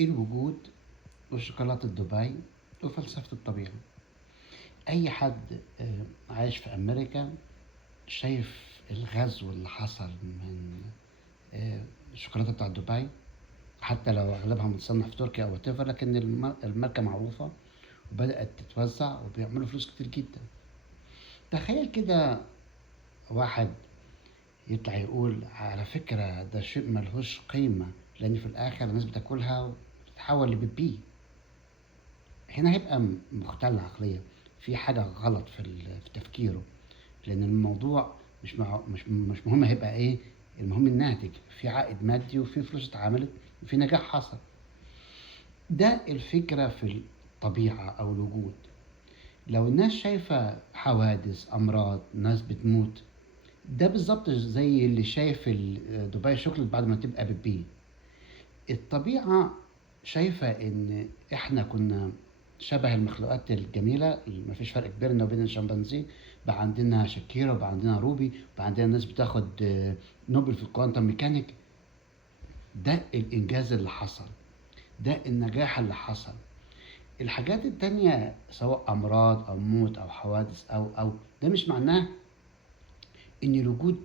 الوجود وشوكولاتة دبي وفلسفة الطبيعة. أي حد عايش في أمريكا شايف الغزو اللي حصل من الشوكولاتة بتاعت دبي، حتى لو أغلبها متصنع في تركيا أو whatever، لكن الماركة معروفة وبدأت تتوزع وبيعملوا فلوس كتير جدا. تخيل كده واحد يطلع يقول على فكرة ده شيء ملهوش قيمة لأن في الآخر الناس بتاكلها وتتحول لبيبي. هنا هيبقى مختل عقليا، في حاجة غلط في تفكيره، لأن الموضوع مش مهم هيبقى إيه، المهم الناتج، في عائد مادي وفي فلوس اتعملت وفي نجاح حصل. ده الفكرة في الطبيعة أو الوجود. لو الناس شايفة حوادث، أمراض، ناس بتموت، ده بالظبط زي اللي شايف دبي شوكليت بعد ما تبقى بتبيع. الطبيعة شايفة إن إحنا كنا شبه المخلوقات الجميلة، مفيش فرق كبير بيننا وبين الشمبانزي. بقى عندنا شاكيرا، وبقى عندنا روبي، وبقى عندنا ناس بتاخد نوبل في الكوانتم ميكانيك. ده الإنجاز اللي حصل، ده النجاح اللي حصل. الحاجات التانية سواء أمراض أو موت أو حوادث أو ده مش معناه إن الوجود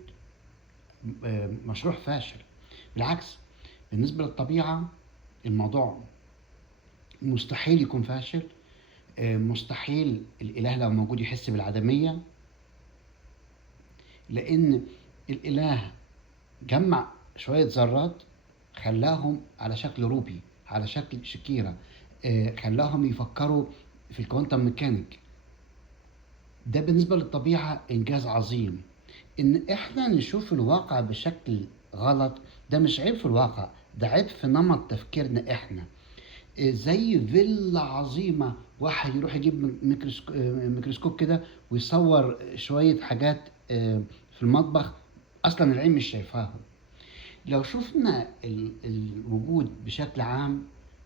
مشروع فاشل. بالعكس، بالنسبة للطبيعة الموضوع مستحيل يكون فاشل. مستحيل الإله لو موجود يحس بالعدمية، لأن الإله جمع شوية ذرات خلاهم على شكل روبي، على شكل شكيرة، خلاهم يفكروا في الكوانتم ميكانيك. ده بالنسبة للطبيعة إنجاز عظيم. إن إحنا نشوف الواقع بشكل غلط ده مش عيب في الواقع، ده عيب في نمط تفكيرنا إحنا. زي فيلا عظيمة، واحد يروح يجيب ميكروسكوب كده ويصور شوية حاجات في المطبخ أصلا العين مش شايفاهم. لو شفنا الوجود بشكل عام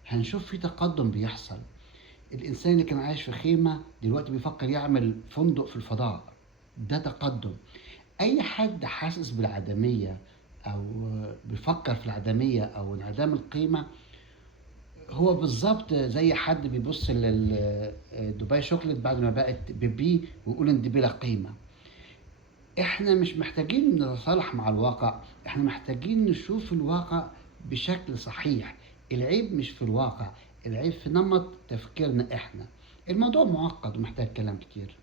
هنشوف في تقدم بيحصل. الإنسان اللي كان عايش في خيمة دلوقتي بيفكر يعمل فندق في الفضاء، ده تقدم. أي حد حاسس بالعدمية أو بيفكر في العدمية أو انعدام القيمة هو بالظبط زي حد بيبص دبي شوكليت بعد ما بقت بيبي ويقول ان دي بلا قيمه. احنا مش محتاجين نتصالح مع الواقع، احنا محتاجين نشوف الواقع بشكل صحيح. العيب مش في الواقع، العيب في نمط تفكيرنا احنا. الموضوع معقد ومحتاج كلام كتير.